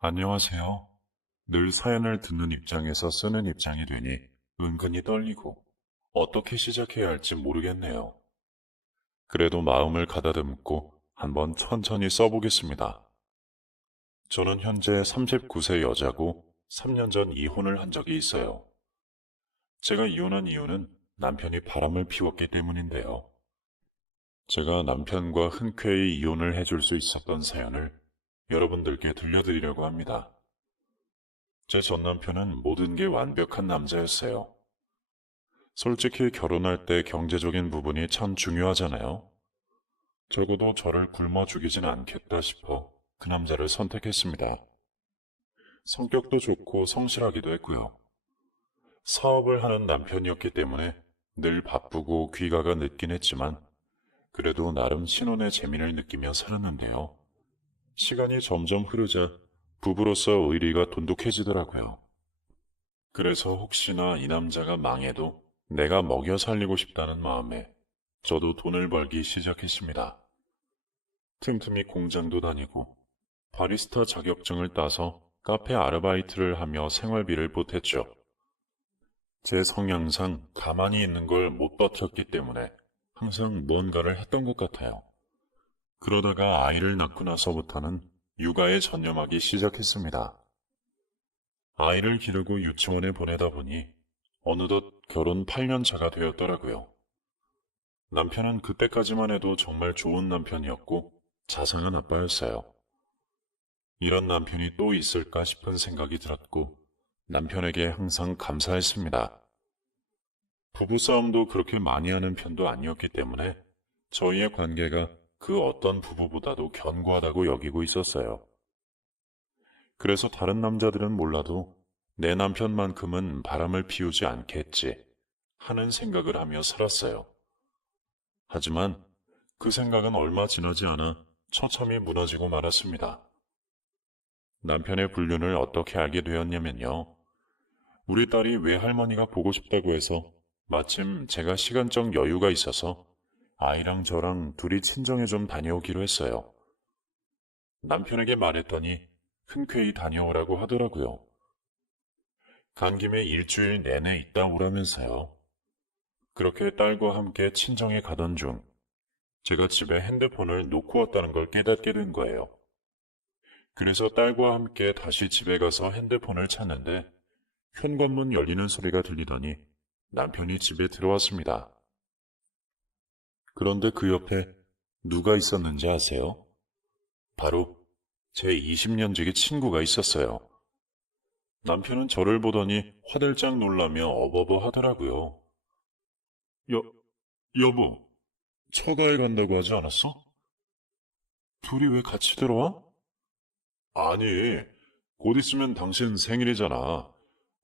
안녕하세요. 늘 사연을 듣는 입장에서 쓰는 입장이 되니 은근히 떨리고 어떻게 시작해야 할지 모르겠네요. 그래도 마음을 가다듬고 한번 천천히 써보겠습니다. 저는 현재 39세 여자고 3년 전 이혼을 한 적이 있어요. 제가 이혼한 이유는 남편이 바람을 피웠기 때문인데요. 제가 남편과 흔쾌히 이혼을 해줄 수 있었던 사연을 여러분들께 들려드리려고 합니다. 제 전 남편은 모든 게 완벽한 남자였어요. 솔직히 결혼할 때 경제적인 부분이 참 중요하잖아요. 적어도 저를 굶어 죽이진 않겠다 싶어 그 남자를 선택했습니다. 성격도 좋고 성실하기도 했고요. 사업을 하는 남편이었기 때문에 늘 바쁘고 귀가가 늦긴 했지만 그래도 나름 신혼의 재미를 느끼며 살았는데요. 시간이 점점 흐르자 부부로서 의리가 돈독해지더라고요. 그래서 혹시나 이 남자가 망해도 내가 먹여 살리고 싶다는 마음에 저도 돈을 벌기 시작했습니다. 틈틈이 공장도 다니고 바리스타 자격증을 따서 카페 아르바이트를 하며 생활비를 보탰죠. 제 성향상 가만히 있는 걸 못 버텼기 때문에 항상 뭔가를 했던 것 같아요. 그러다가 아이를 낳고 나서부터는 육아에 전념하기 시작했습니다. 아이를 기르고 유치원에 보내다 보니 어느덧 결혼 8년 차가 되었더라고요. 남편은 그때까지만 해도 정말 좋은 남편이었고 자상한 아빠였어요. 이런 남편이 또 있을까 싶은 생각이 들었고 남편에게 항상 감사했습니다. 부부싸움도 그렇게 많이 하는 편도 아니었기 때문에 저희의 관계가 그 어떤 부부보다도 견고하다고 여기고 있었어요. 그래서 다른 남자들은 몰라도 내 남편만큼은 바람을 피우지 않겠지 하는 생각을 하며 살았어요. 하지만 그 생각은 얼마 지나지 않아 처참히 무너지고 말았습니다. 남편의 불륜을 어떻게 알게 되었냐면요. 우리 딸이 외할머니가 보고 싶다고 해서 마침 제가 시간적 여유가 있어서 아이랑 저랑 둘이 친정에 좀 다녀오기로 했어요. 남편에게 말했더니 흔쾌히 다녀오라고 하더라고요. 간 김에 일주일 내내 있다 오라면서요. 그렇게 딸과 함께 친정에 가던 중 제가 집에 핸드폰을 놓고 왔다는 걸 깨닫게 된 거예요. 그래서 딸과 함께 다시 집에 가서 핸드폰을 찾는데 현관문 열리는 소리가 들리더니 남편이 집에 들어왔습니다. 그런데 그 옆에 누가 있었는지 아세요? 바로 제 20년 지기 친구가 있었어요. 남편은 저를 보더니 화들짝 놀라며 어버버 하더라고요. 여, 여보, 처가에 간다고 하지 않았어? 둘이 왜 같이 들어와? 아니, 곧 있으면 당신 생일이잖아.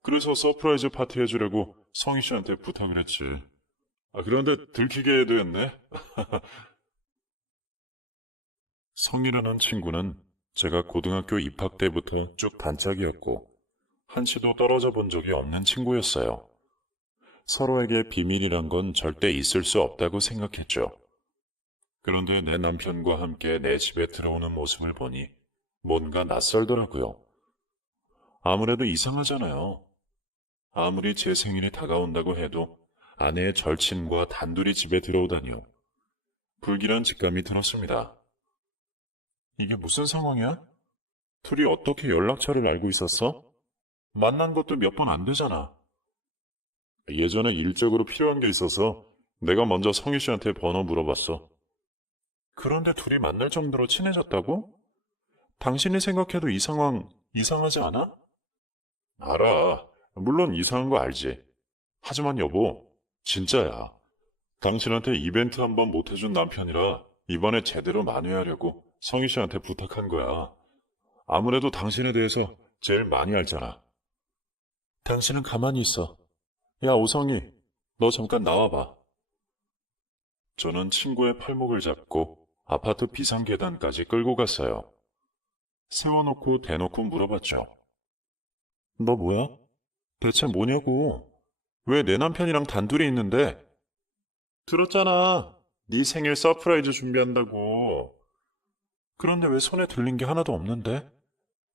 그래서 서프라이즈 파티 해주려고 성희 씨한테 부탁을 했지. 그런데 들키게 됐네. 성희라는 친구는 제가 고등학교 입학 때부터 쭉 단짝이었고, 한치도 떨어져 본 적이 없는 친구였어요. 서로에게 비밀이란 건 절대 있을 수 없다고 생각했죠. 그런데 내 남편과 함께 내 집에 들어오는 모습을 보니 뭔가 낯설더라고요. 아무래도 이상하잖아요. 아무리 제 생일이 다가온다고 해도 아내의 절친과 단둘이 집에 들어오다니요. 불길한 직감이 들었습니다. 이게 무슨 상황이야? 둘이 어떻게 연락처를 알고 있었어? 만난 것도 몇 번 안 되잖아. 예전에 일적으로 필요한 게 있어서 내가 먼저 성희 씨한테 번호 물어봤어. 그런데 둘이 만날 정도로 친해졌다고? 당신이 생각해도 이 상황 이상하지 않아? 알아. 물론 이상한 거 알지. 하지만 여보, 진짜야. 당신한테 이벤트 한번 못 해준 남편이라 이번에 제대로 만회하려고 성희 씨한테 부탁한 거야. 아무래도 당신에 대해서 제일 많이 알잖아. 당신은 가만히 있어. 야, 오성희, 너 잠깐 나와봐. 저는 친구의 팔목을 잡고 아파트 비상계단까지 끌고 갔어요. 세워놓고 대놓고 물어봤죠. 너 뭐야? 대체 뭐냐고? 왜 내 남편이랑 단둘이 있는데? 들었잖아. 네 생일 서프라이즈 준비한다고. 그런데 왜 손에 들린 게 하나도 없는데?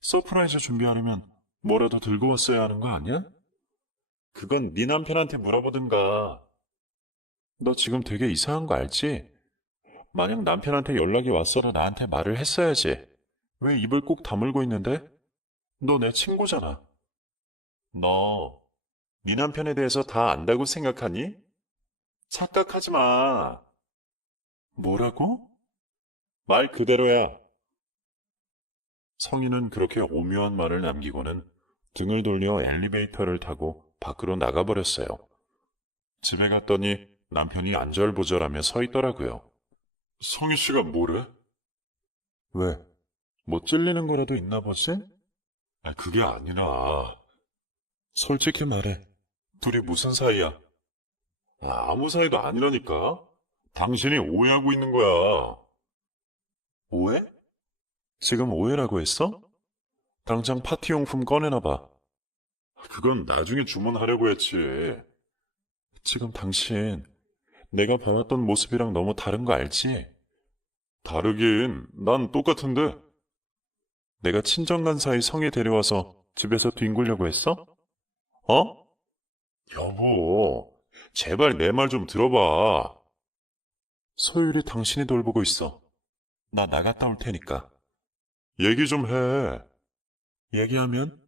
서프라이즈 준비하려면 뭐라도 들고 왔어야 하는 거 아니야? 그건 네 남편한테 물어보든가. 너 지금 되게 이상한 거 알지? 만약 남편한테 연락이 왔어도 나한테 말을 했어야지. 왜 입을 꼭 다물고 있는데? 너 내 친구잖아. 너, 네 남편에 대해서 다 안다고 생각하니? 착각하지 마. 뭐라고? 말 그대로야. 성인은 그렇게 오묘한 말을 남기고는 등을 돌려 엘리베이터를 타고 밖으로 나가버렸어요. 집에 갔더니 남편이 안절부절하며 서 있더라고요. 성희 씨가 뭐래? 왜? 뭐 찔리는 거라도 있나 보지? 그게 아니라, 솔직히 말해. 둘이 무슨 사이야? 아무 사이도 아니라니까. 당신이 오해하고 있는 거야. 오해? 지금 오해라고 했어? 당장 파티용품 꺼내놔봐. 그건 나중에 주문하려고 했지. 지금 당신, 내가 봐왔던 모습이랑 너무 다른 거 알지? 다르긴, 난 똑같은데. 내가 친정간 사이 성에 데려와서 집에서 뒹굴려고 했어? 어? 여보, 제발 내 말 좀 들어봐. 소율이 당신이 돌보고 있어. 나 나갔다 올 테니까. 얘기 좀 해. 얘기하면?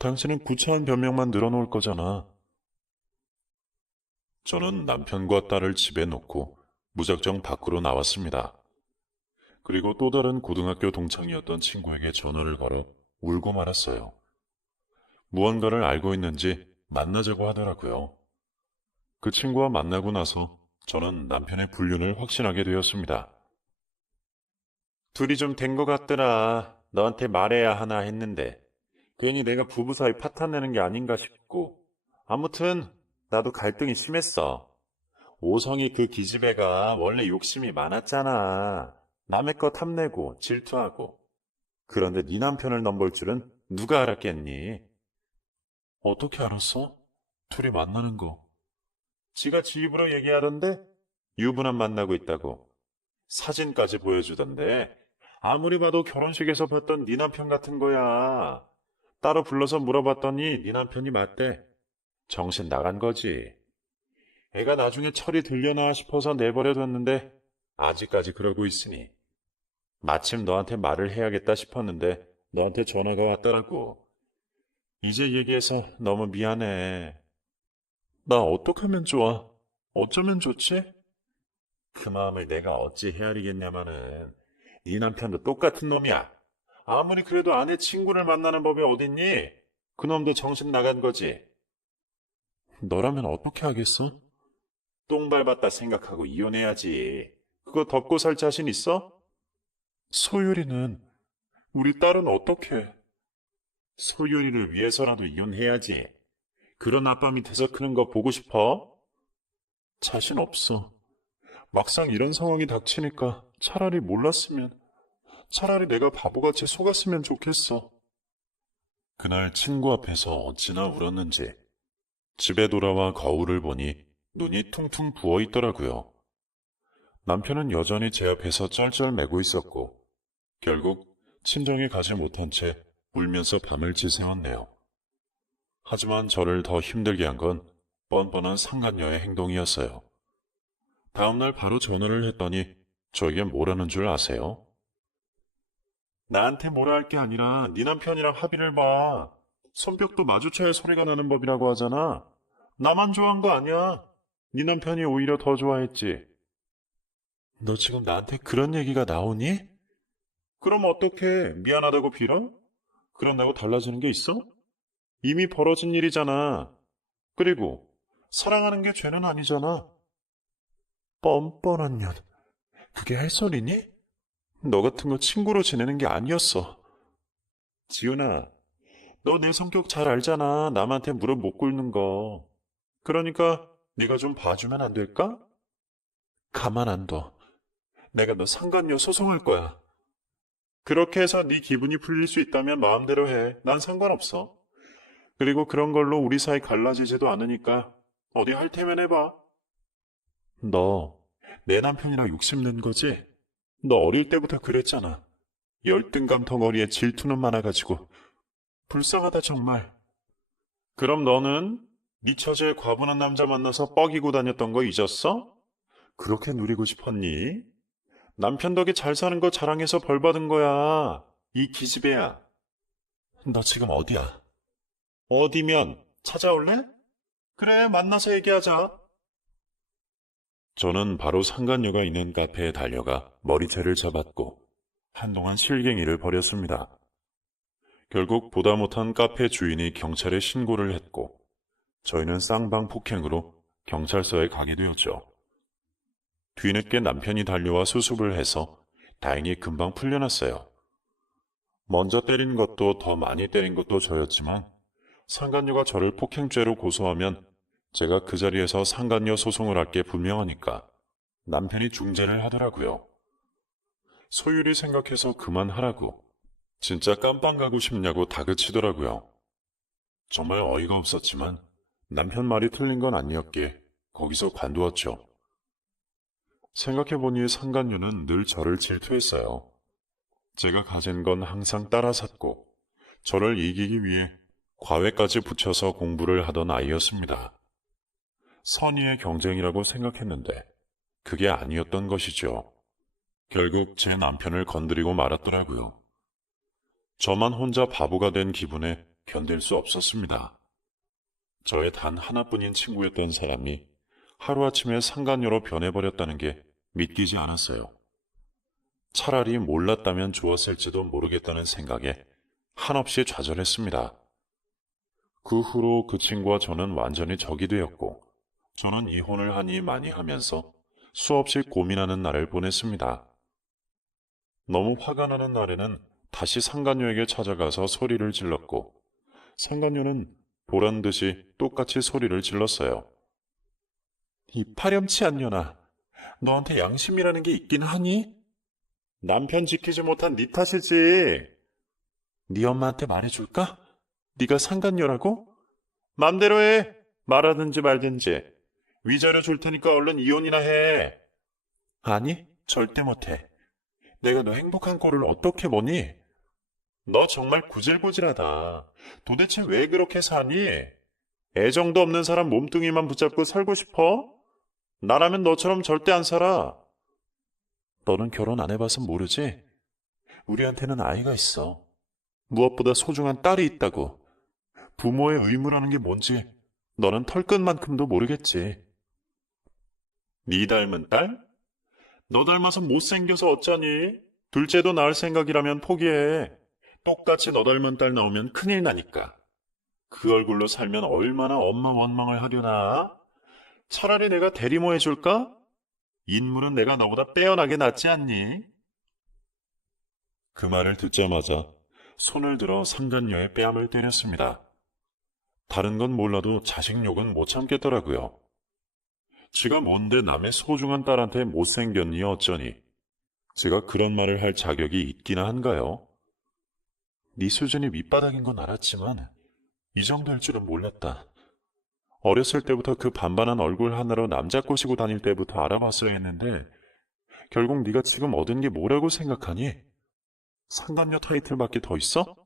당신은 구차한 변명만 늘어놓을 거잖아. 저는 남편과 딸을 집에 놓고 무작정 밖으로 나왔습니다. 그리고 또 다른 고등학교 동창이었던 친구에게 전화를 걸어 울고 말았어요. 무언가를 알고 있는지 만나자고 하더라고요. 그 친구와 만나고 나서 저는 남편의 불륜을 확신하게 되었습니다. 둘이 좀 된 것 같더라. 너한테 말해야 하나 했는데 괜히 내가 부부 사이 파탄 내는 게 아닌가 싶고. 아무튼 나도 갈등이 심했어. 오성이 그 기집애가 원래 욕심이 많았잖아. 남의 것 탐내고 질투하고. 그런데 네 남편을 넘볼 줄은 누가 알았겠니? 어떻게 알았어? 둘이 만나는 거. 지가 지 입으로 얘기하던데? 유부남 만나고 있다고. 사진까지 보여주던데. 아무리 봐도 결혼식에서 봤던 네 남편 같은 거야. 따로 불러서 물어봤더니 네 남편이 맞대. 정신 나간 거지. 애가 나중에 철이 들려나 싶어서 내버려뒀는데 아직까지 그러고 있으니. 마침 너한테 말을 해야겠다 싶었는데 너한테 전화가 왔더라고. 이제 얘기해서 너무 미안해. 나 어떡하면 좋아? 어쩌면 좋지? 그 마음을 내가 어찌 헤아리겠냐마는 네 남편도 똑같은 놈이야. 아무리 그래도 아내 친구를 만나는 법이 어딨니? 그놈도 정신 나간 거지. 너라면 어떻게 하겠어? 똥 밟았다 생각하고 이혼해야지. 그거 덮고 살 자신 있어? 소율이는 우리 딸은 어떻게? 소율이를 위해서라도 이혼해야지. 그런 아빠 밑에서 크는 거 보고 싶어? 자신 없어. 막상 이런 상황이 닥치니까 차라리 몰랐으면, 차라리 내가 바보같이 속았으면 좋겠어. 그날 친구 앞에서 어찌나 울었는지 집에 돌아와 거울을 보니 눈이 퉁퉁 부어 있더라고요. 남편은 여전히 제 앞에서 쩔쩔매고 있었고 결국 친정에 가지 못한 채 울면서 밤을 지새웠네요. 하지만 저를 더 힘들게 한 건 뻔뻔한 상간녀의 행동이었어요. 다음날 바로 전화를 했더니 저에게 뭐라는 줄 아세요? 나한테 뭐라 할 게 아니라 네 남편이랑 합의를 봐. 손뼉도 마주쳐야 소리가 나는 법이라고 하잖아. 나만 좋아한 거 아니야. 네 남편이 오히려 더 좋아했지. 너 지금 나한테 그런 얘기가 나오니? 그럼 어떡해? 미안하다고 빌어? 그런다고 달라지는 게 있어? 이미 벌어진 일이잖아. 그리고 사랑하는 게 죄는 아니잖아. 뻔뻔한 년. 그게 할 소리니? 너 같은 거 친구로 지내는 게 아니었어. 지훈아, 너 내 성격 잘 알잖아. 남한테 무릎 못 꿇는 거. 그러니까 네가 좀 봐주면 안 될까? 가만 안 둬. 내가 너 상간녀 소송할 거야. 그렇게 해서 네 기분이 풀릴 수 있다면 마음대로 해. 난 상관없어. 그리고 그런 걸로 우리 사이 갈라지지도 않으니까 어디 할 테면 해봐. 너 내 남편이랑 욕심낸 거지? 너 어릴 때부터 그랬잖아. 열등감 덩어리에 질투는 많아가지고 불쌍하다 정말. 그럼 너는 네 처제에 과분한 남자 만나서 뻐기고 다녔던 거 잊었어? 그렇게 누리고 싶었니? 남편 덕에 잘 사는 거 자랑해서 벌 받은 거야. 이 기집애야. 너 지금 어디야? 어디면 찾아올래? 그래, 만나서 얘기하자. 저는 바로 상간녀가 있는 카페에 달려가 머리채를 잡았고 한동안 실갱이를 벌였습니다. 결국 보다 못한 카페 주인이 경찰에 신고를 했고 저희는 쌍방 폭행으로 경찰서에 가게 되었죠. 뒤늦게 남편이 달려와 수습을 해서 다행히 금방 풀려났어요. 먼저 때린 것도 더 많이 때린 것도 저였지만 상간녀가 저를 폭행죄로 고소하면 제가 그 자리에서 상간녀 소송을 할 게 분명하니까 남편이 중재를 하더라고요. 소율이 생각해서 그만하라고. 진짜 깜빵 가고 싶냐고 다그치더라고요. 정말 어이가 없었지만 남편 말이 틀린 건 아니었기에 거기서 관두었죠. 생각해보니 상간녀는 늘 저를 질투했어요. 제가 가진 건 항상 따라샀고 저를 이기기 위해 과외까지 붙여서 공부를 하던 아이였습니다. 선의의 경쟁이라고 생각했는데 그게 아니었던 것이죠. 결국 제 남편을 건드리고 말았더라고요. 저만 혼자 바보가 된 기분에 견딜 수 없었습니다. 저의 단 하나뿐인 친구였던 사람이 하루아침에 상간녀로 변해버렸다는 게 믿기지 않았어요. 차라리 몰랐다면 좋았을지도 모르겠다는 생각에 한없이 좌절했습니다. 그 후로 그 친구와 저는 완전히 적이 되었고 저는 이혼을 하니 많이 하면서 수없이 고민하는 날을 보냈습니다. 너무 화가 나는 날에는 다시 상간녀에게 찾아가서 소리를 질렀고 상간녀는 보란 듯이 똑같이 소리를 질렀어요. 이 파렴치한 년아, 너한테 양심이라는 게 있긴 하니? 남편 지키지 못한 네 탓이지. 네 엄마한테 말해줄까? 네가 상간녀라고? 맘대로 해. 말하든지 말든지. 위자료 줄 테니까 얼른 이혼이나 해. 아니, 절대 못해. 내가 너 행복한 꼴을 어떻게 보니? 너 정말 구질구질하다. 도대체 왜 그렇게 사니? 애정도 없는 사람 몸뚱이만 붙잡고 살고 싶어? 나라면 너처럼 절대 안 살아. 너는 결혼 안 해봐서 모르지? 우리한테는 아이가 있어. 무엇보다 소중한 딸이 있다고. 부모의 의무라는 게 뭔지 너는 털끝만큼도 모르겠지. 네 닮은 딸? 너 닮아서 못생겨서 어쩌니? 둘째도 낳을 생각이라면 포기해. 똑같이 너 닮은 딸 나오면 큰일 나니까. 그 얼굴로 살면 얼마나 엄마 원망을 하려나? 차라리 내가 대리모 해줄까? 인물은 내가 너보다 빼어나게 낫지 않니? 그 말을 듣자마자 손을 들어 상간녀의 뺨을 때렸습니다. 다른 건 몰라도 자식 욕은 못 참겠더라고요. 지가 뭔데 남의 소중한 딸한테 못생겼니 어쩌니. 제가 그런 말을 할 자격이 있기나 한가요? 네 수준이 밑바닥인 건 알았지만 이 정도일 줄은 몰랐다. 어렸을 때부터 그 반반한 얼굴 하나로 남자 꼬시고 다닐 때부터 알아봤어야 했는데 결국 네가 지금 얻은 게 뭐라고 생각하니? 상간녀 타이틀밖에 더 있어?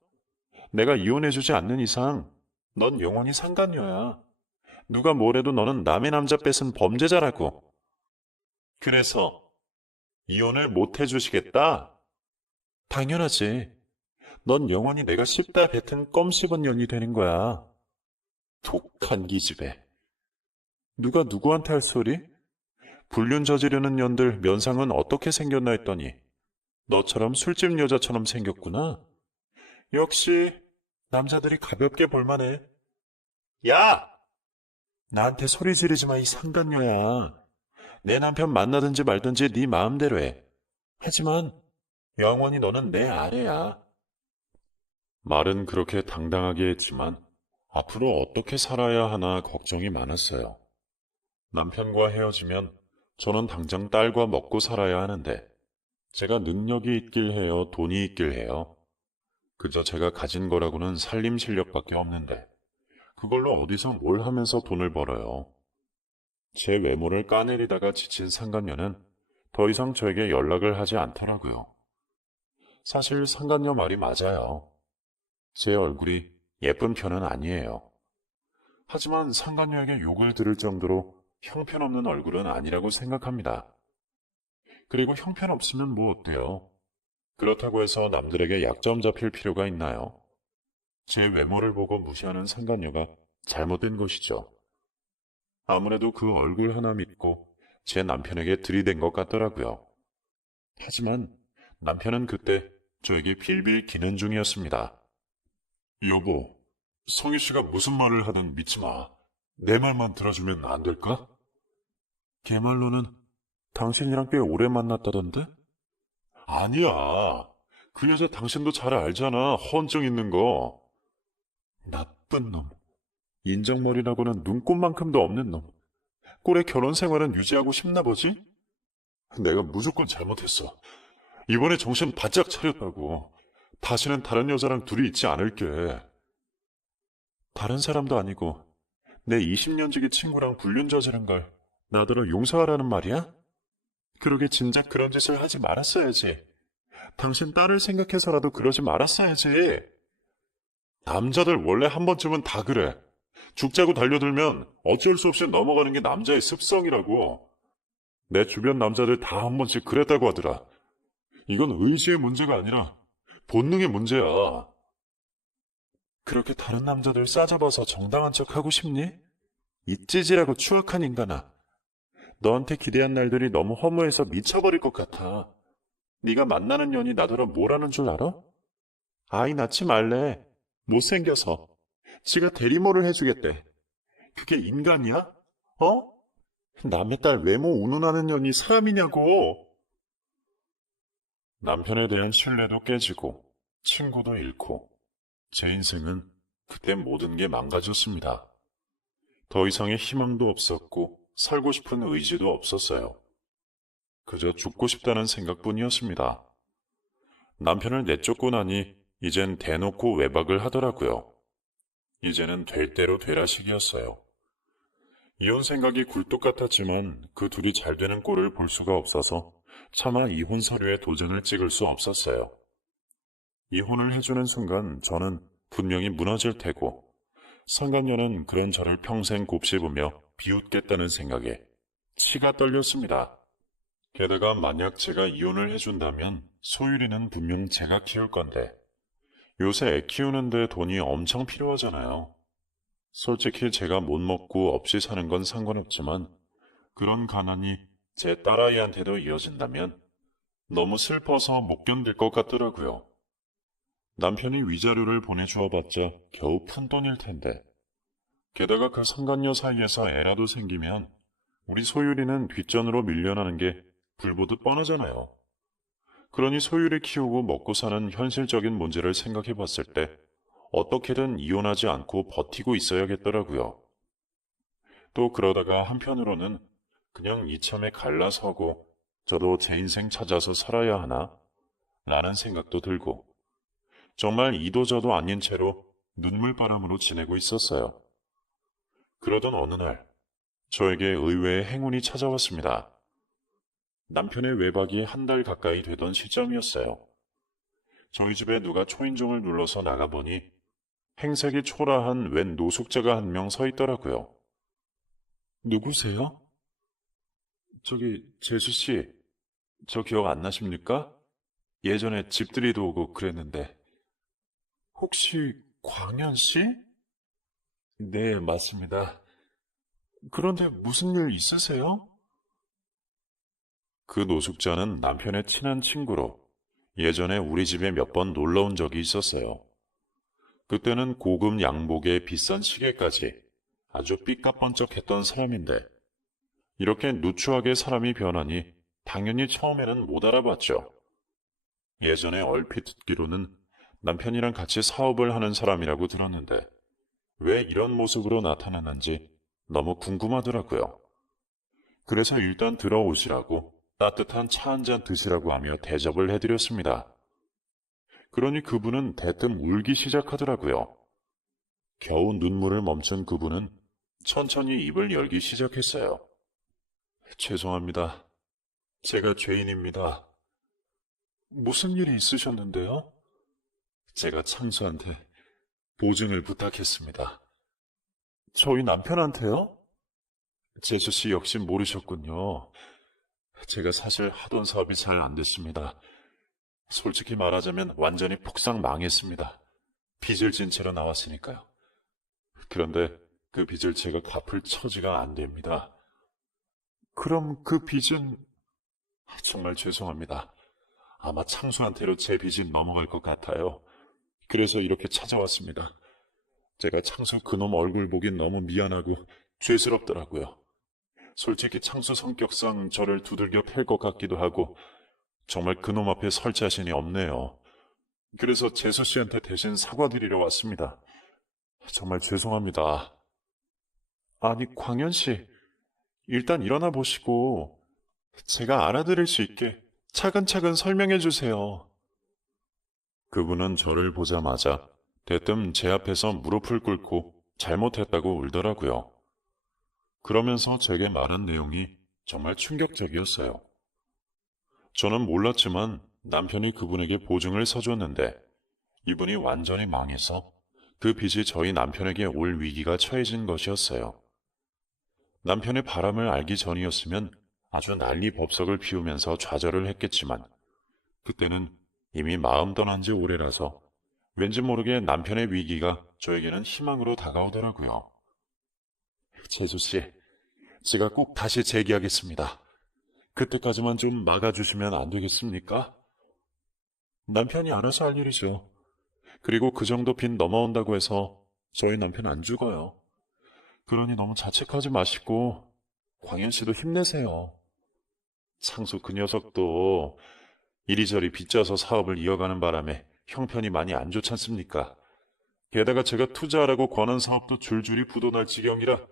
내가 이혼해주지 않는 이상 넌 영원히 상간녀야. 누가 뭐래도 너는 남의 남자 뺏은 범죄자라고. 그래서 이혼을 못 해주시겠다? 당연하지. 넌 영원히 내가 씹다 뱉은 껌 씹은 년이 되는 거야. 독한 기집애. 누가 누구한테 할 소리? 불륜 저지르는 년들 면상은 어떻게 생겼나 했더니 너처럼 술집 여자처럼 생겼구나. 역시 남자들이 가볍게 볼만해. 야! 나한테 소리 지르지 마, 이 상간녀야. 내 남편 만나든지 말든지 네 마음대로 해. 하지만 영원히 너는 내 아래야. 말은 그렇게 당당하게 했지만 앞으로 어떻게 살아야 하나 걱정이 많았어요. 남편과 헤어지면 저는 당장 딸과 먹고 살아야 하는데 제가 능력이 있길 해요, 돈이 있길 해요. 그저 제가 가진 거라고는 살림 실력밖에 없는데 그걸로 어디서 뭘 하면서 돈을 벌어요. 제 외모를 까내리다가 지친 상간녀는 더 이상 저에게 연락을 하지 않더라고요. 사실 상간녀 말이 맞아요. 제 얼굴이 예쁜 편은 아니에요. 하지만 상간녀에게 욕을 들을 정도로 형편없는 얼굴은 아니라고 생각합니다. 그리고 형편없으면 뭐 어때요? 그렇다고 해서 남들에게 약점 잡힐 필요가 있나요? 제 외모를 보고 무시하는 상간녀가 잘못된 것이죠. 아무래도 그 얼굴 하나 믿고 제 남편에게 들이댄 것 같더라고요. 하지만 남편은 그때 저에게 필빌 기는 중이었습니다. 여보, 성희 씨가 무슨 말을 하든 믿지 마. 내 말만 들어주면 안 될까? 걔 말로는 당신이랑 꽤 오래 만났다던데? 아니야. 그 여자 당신도 잘 알잖아. 허언증 있는 거. 나쁜 놈. 인정머리라고는 눈꼽만큼도 없는 놈. 꼴에 결혼 생활은 유지하고 싶나 보지? 내가 무조건 잘못했어. 이번에 정신 바짝 차렸다고. 다시는 다른 여자랑 둘이 있지 않을게. 다른 사람도 아니고 내 20년 지기 친구랑 불륜 저지른 걸 나더러 용서하라는 말이야? 그러게 진작 그런 짓을 하지 말았어야지. 당신 딸을 생각해서라도 그러지 말았어야지. 남자들 원래 한 번쯤은 다 그래. 죽자고 달려들면 어쩔 수 없이 넘어가는 게 남자의 습성이라고. 내 주변 남자들 다 한 번씩 그랬다고 하더라. 이건 의지의 문제가 아니라 본능의 문제야. 그렇게 다른 남자들 싸잡아서 정당한 척 하고 싶니? 이 찌질하고 추악한 인간아. 너한테 기대한 날들이 너무 허무해서 미쳐버릴 것 같아. 네가 만나는 년이 나더러 뭐라는 줄 알아? 아이 낳지 말래. 못생겨서. 지가 대리모를 해주겠대. 그게 인간이야? 어? 남의 딸 외모 운운하는 년이 사람이냐고. 남편에 대한 신뢰도 깨지고 친구도 잃고 제 인생은 그때 모든 게 망가졌습니다. 더 이상의 희망도 없었고 살고 싶은 의지도 없었어요. 그저 죽고 싶다는 생각뿐이었습니다. 남편을 내쫓고 나니 이젠 대놓고 외박을 하더라고요. 이제는 될 대로 되라 식이었어요. 이혼 생각이 굴뚝 같았지만 그 둘이 잘 되는 꼴을 볼 수가 없어서 차마 이혼 서류에 도장을 찍을 수 없었어요. 이혼을 해주는 순간 저는 분명히 무너질 테고 상간녀는 그런 저를 평생 곱씹으며 비웃겠다는 생각에 치가 떨렸습니다. 게다가 만약 제가 이혼을 해준다면 소율이는 분명 제가 키울 건데 요새 애 키우는데 돈이 엄청 필요하잖아요. 솔직히 제가 못 먹고 없이 사는 건 상관없지만 그런 가난이 제 딸아이한테도 이어진다면 너무 슬퍼서 못 견딜 것 같더라고요. 남편이 위자료를 보내주어봤자 겨우 푼돈일 텐데 게다가 그 상간녀 사이에서 애라도 생기면 우리 소율이는 뒷전으로 밀려나는 게 불보듯 뻔하잖아요. 그러니 소율이 키우고 먹고 사는 현실적인 문제를 생각해 봤을 때 어떻게든 이혼하지 않고 버티고 있어야겠더라고요. 또 그러다가 한편으로는 그냥 이참에 갈라서고 저도 제 인생 찾아서 살아야 하나? 라는 생각도 들고 정말 이도저도 아닌 채로 눈물바람으로 지내고 있었어요. 그러던 어느 날 저에게 의외의 행운이 찾아왔습니다. 남편의 외박이 한 달 가까이 되던 시점이었어요. 저희 집에 누가 초인종을 눌러서 나가보니 행색이 초라한 웬 노숙자가 한 명 서 있더라고요. 누구세요? 저기 재수씨, 저 기억 안 나십니까? 예전에 집들이도 오고 그랬는데. 혹시 광현씨? 네, 맞습니다. 그런데 무슨 일 있으세요? 그 노숙자는 남편의 친한 친구로 예전에 우리 집에 몇 번 놀러 온 적이 있었어요. 그때는 고급 양복에 비싼 시계까지 아주 삐까뻔쩍했던 사람인데 이렇게 누추하게 사람이 변하니 당연히 처음에는 못 알아봤죠. 예전에 얼핏 듣기로는 남편이랑 같이 사업을 하는 사람이라고 들었는데 왜 이런 모습으로 나타났는지 너무 궁금하더라고요. 그래서 일단 들어오시라고 따뜻한 차 한 잔 드시라고 하며 대접을 해드렸습니다. 그러니 그분은 대뜸 울기 시작하더라고요. 겨우 눈물을 멈춘 그분은 천천히 입을 열기 시작했어요. 죄송합니다. 제가 죄인입니다. 무슨 일이 있으셨는데요? 제가 창수한테 보증을 부탁했습니다. 저희 남편한테요? 재수 씨 역시 모르셨군요. 제가 사실 하던 사업이 잘 안 됐습니다. 솔직히 말하자면 완전히 폭삭 망했습니다. 빚을 진 채로 나왔으니까요. 그런데 그 빚을 제가 갚을 처지가 안 됩니다. 그럼 그 빚은 정말 죄송합니다. 아마 창수한테로 제 빚이 넘어갈 것 같아요. 그래서 이렇게 찾아왔습니다. 제가 창수 그놈 얼굴 보긴 너무 미안하고 죄스럽더라고요. 솔직히 창수 성격상 저를 두들겨 팰 것 같기도 하고 정말 그놈 앞에 설 자신이 없네요. 그래서 재수 씨한테 대신 사과드리러 왔습니다. 정말 죄송합니다. 아니, 광현 씨, 일단 일어나 보시고 제가 알아들을 수 있게 차근차근 설명해 주세요. 그분은 저를 보자마자 대뜸 제 앞에서 무릎을 꿇고 잘못했다고 울더라고요. 그러면서 제게 말한 내용이 정말 충격적이었어요. 저는 몰랐지만 남편이 그분에게 보증을 서줬는데 이분이 완전히 망해서 그 빚이 저희 남편에게 올 위기가 처해진 것이었어요. 남편의 바람을 알기 전이었으면 아주 난리 법석을 피우면서 좌절을 했겠지만 그때는 이미 마음 떠난 지 오래라서 왠지 모르게 남편의 위기가 저에게는 희망으로 다가오더라고요. 재수씨, 제가 꼭 다시 재기하겠습니다. 그때까지만 좀 막아주시면 안 되겠습니까? 남편이 알아서 할 일이죠. 그리고 그 정도 빚 넘어온다고 해서 저희 남편 안 죽어요. 그러니 너무 자책하지 마시고 광현 씨도 힘내세요. 창수 그 녀석도 이리저리 빚져서 사업을 이어가는 바람에 형편이 많이 안 좋지 않습니까? 게다가 제가 투자하라고 권한 사업도 줄줄이 부도날 지경이라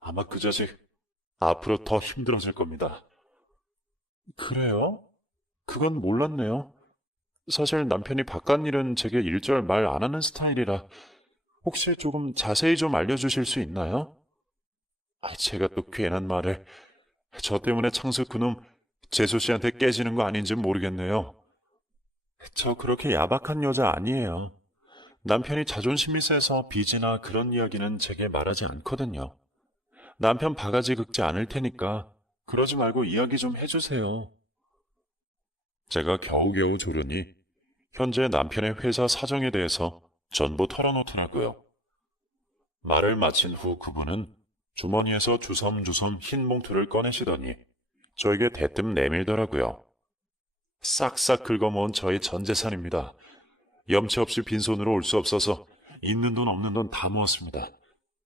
아마 그 자식 앞으로 더 힘들어질 겁니다. 그래요? 그건 몰랐네요. 사실 남편이 바깥 일은 제게 일절 말 안 하는 스타일이라 혹시 조금 자세히 좀 알려주실 수 있나요? 제가 또 괜한 말을 저 때문에 창수 그놈 재수 씨한테 깨지는 거 아닌지 모르겠네요. 저 그렇게 야박한 여자 아니에요. 남편이 자존심이 세서 빚이나 그런 이야기는 제게 말하지 않거든요. 남편 바가지 긁지 않을 테니까 그러지 말고 이야기 좀 해주세요. 제가 겨우겨우 조르니 현재 남편의 회사 사정에 대해서 전부 털어놓더라고요. 말을 마친 후 그분은 주머니에서 주섬주섬 흰 봉투를 꺼내시더니 저에게 대뜸 내밀더라고요. 싹싹 긁어모은 저의 전 재산입니다. 염치 없이 빈손으로 올 수 없어서 있는 돈 없는 돈 다 모았습니다.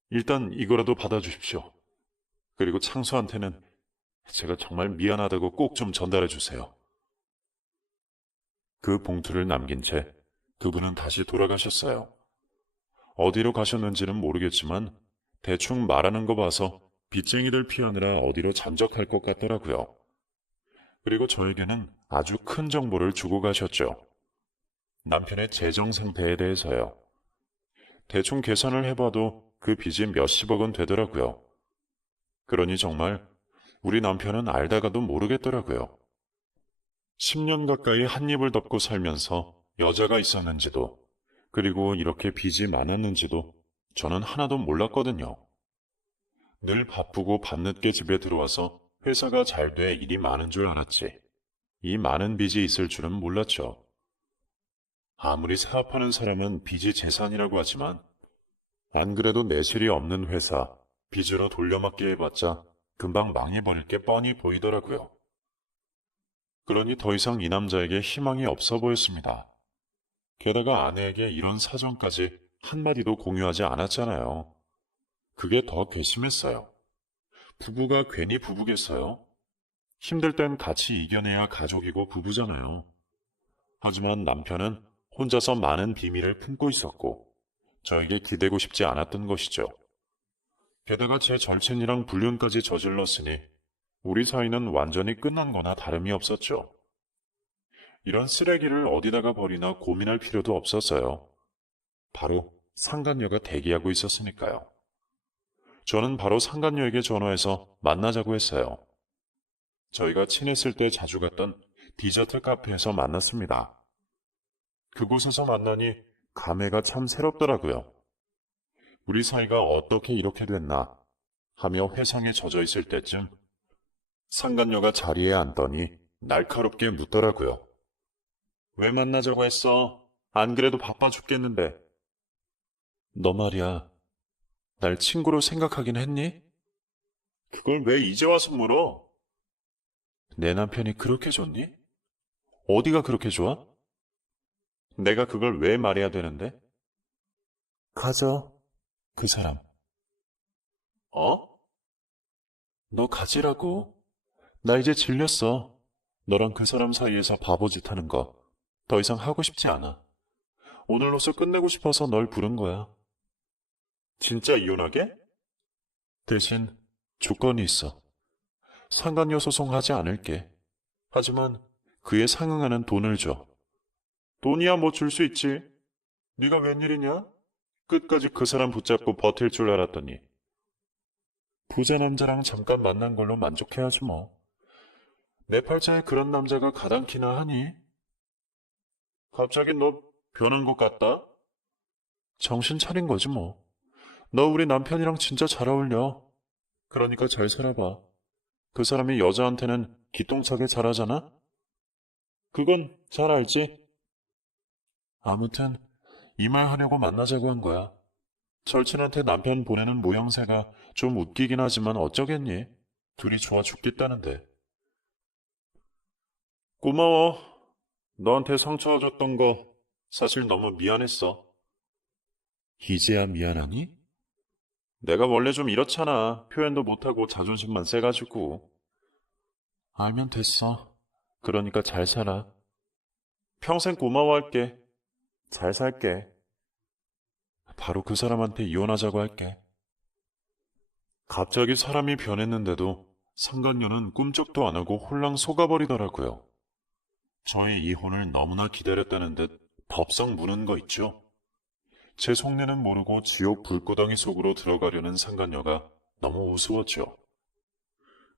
일단 이거라도 받아주십시오. 그리고 창수한테는 제가 정말 미안하다고 꼭 좀 전달해 주세요. 그 봉투를 남긴 채 그분은 다시 돌아가셨어요. 어디로 가셨는지는 모르겠지만 대충 말하는 거 봐서 빚쟁이들 피하느라 어디로 잠적할 것 같더라고요. 그리고 저에게는 아주 큰 정보를 주고 가셨죠. 남편의 재정 상태에 대해서요. 대충 계산을 해봐도 그 빚이 몇십억은 되더라고요. 그러니 정말 우리 남편은 알다가도 모르겠더라고요. 10년 가까이 한 입을 덮고 살면서 여자가 있었는지도, 그리고 이렇게 빚이 많았는지도 저는 하나도 몰랐거든요. 늘 바쁘고 밤늦게 집에 들어와서 회사가 잘 돼 일이 많은 줄 알았지. 이 많은 빚이 있을 줄은 몰랐죠. 아무리 사업하는 사람은 빚이 재산이라고 하지만 안 그래도 내실이 없는 회사, 빚으로 돌려막기 해봤자 금방 망해버릴 게 뻔히 보이더라고요. 그러니 더 이상 이 남자에게 희망이 없어 보였습니다. 게다가 아내에게 이런 사정까지 한마디도 공유하지 않았잖아요. 그게 더 괘씸했어요. 부부가 괜히 부부겠어요? 힘들 땐 같이 이겨내야 가족이고 부부잖아요. 하지만 남편은 혼자서 많은 비밀을 품고 있었고 저에게 기대고 싶지 않았던 것이죠. 게다가 제 절친이랑 불륜까지 저질렀으니 우리 사이는 완전히 끝난 거나 다름이 없었죠. 이런 쓰레기를 어디다가 버리나 고민할 필요도 없었어요. 바로 상간녀가 대기하고 있었으니까요. 저는 바로 상간녀에게 전화해서 만나자고 했어요. 저희가 친했을 때 자주 갔던 디저트 카페에서 만났습니다. 그곳에서 만나니 감회가 참 새롭더라고요. 우리 사이가 어떻게 이렇게 됐나 하며 회상에 젖어 있을 때쯤 상간녀가 자리에 앉더니 날카롭게 묻더라고요. 왜 만나자고 했어? 안 그래도 바빠 죽겠는데. 너 말이야, 날 친구로 생각하긴 했니? 그걸 왜 이제 와서 물어? 내 남편이 그렇게 좋니? 어디가 그렇게 좋아? 내가 그걸 왜 말해야 되는데? 가져, 그 사람. 어? 너 가지라고? 나 이제 질렸어. 너랑 그 사람 사이에서 바보짓 하는 거. 더 이상 하고 싶지 않아. 오늘로써 끝내고 싶어서 널 부른 거야. 진짜 이혼하게? 대신 조건이 있어. 상간녀 소송하지 않을게. 하지만 그에 상응하는 돈을 줘. 돈이야 뭐 줄 수 있지. 네가 웬일이냐? 끝까지 그 사람 붙잡고 버틸 줄 알았더니. 부자 남자랑 잠깐 만난 걸로 만족해야지 뭐. 내 팔자에 그런 남자가 가당키나 하니? 갑자기 너 변한 것 같다? 정신 차린 거지 뭐. 너 우리 남편이랑 진짜 잘 어울려. 그러니까 잘 살아봐. 그 사람이 여자한테는 기똥차게 잘하잖아? 그건 잘 알지? 아무튼 이 말 하려고 만나자고 한 거야. 절친한테 남편 보내는 모양새가 좀 웃기긴 하지만 어쩌겠니? 둘이 좋아 죽겠다는데. 고마워. 너한테 상처 줬던 거 사실 너무 미안했어. 이제야 미안하니? 내가 원래 좀 이렇잖아. 표현도 못하고 자존심만 세가지고. 알면 됐어. 그러니까 잘 살아. 평생 고마워할게. 잘 살게. 바로 그 사람한테 이혼하자고 할게. 갑자기 사람이 변했는데도 상간녀는 꿈쩍도 안 하고 홀랑 속아버리더라고요. 저의 이혼을 너무나 기다렸다는 듯 덥석 무는 거 있죠? 제 속내는 모르고 지옥 불구덩이 속으로 들어가려는 상간녀가 너무 우스웠죠.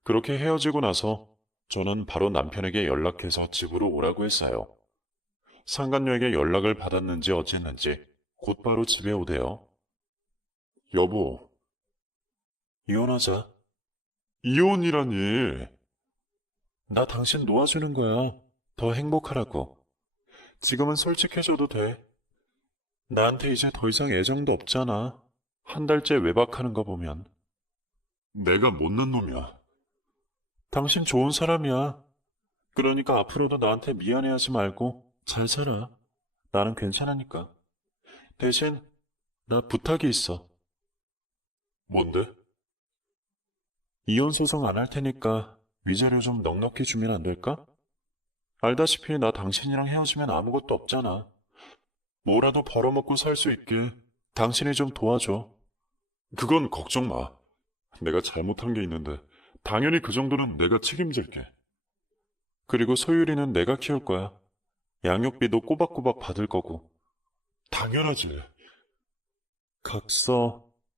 그렇게 헤어지고 나서 저는 바로 남편에게 연락해서 집으로 오라고 했어요. 상간녀에게 연락을 받았는지 어쨌는지 곧바로 집에 오대요. 여보, 이혼하자. 이혼이라니. 나 당신 놓아주는 거야. 더 행복하라고. 지금은 솔직해져도 돼. 나한테 이제 더 이상 애정도 없잖아. 한 달째 외박하는 거 보면. 내가 못난 놈이야. 당신 좋은 사람이야. 그러니까 앞으로도 나한테 미안해하지 말고 잘 살아. 나는 괜찮으니까. 대신 나 부탁이 있어. 뭔데? 이혼 소송 안 할 테니까 위자료 좀 넉넉히 주면 안 될까? 알다시피 나 당신이랑 헤어지면 아무것도 없잖아. 뭐라도 벌어먹고 살 수 있게 당신이 좀 도와줘. 그건 걱정 마. 내가 잘못한 게 있는데 당연히 그 정도는 내가 책임질게. 그리고 소율이는 내가 키울 거야. 양육비도 꼬박꼬박 받을 거고. 당연하지.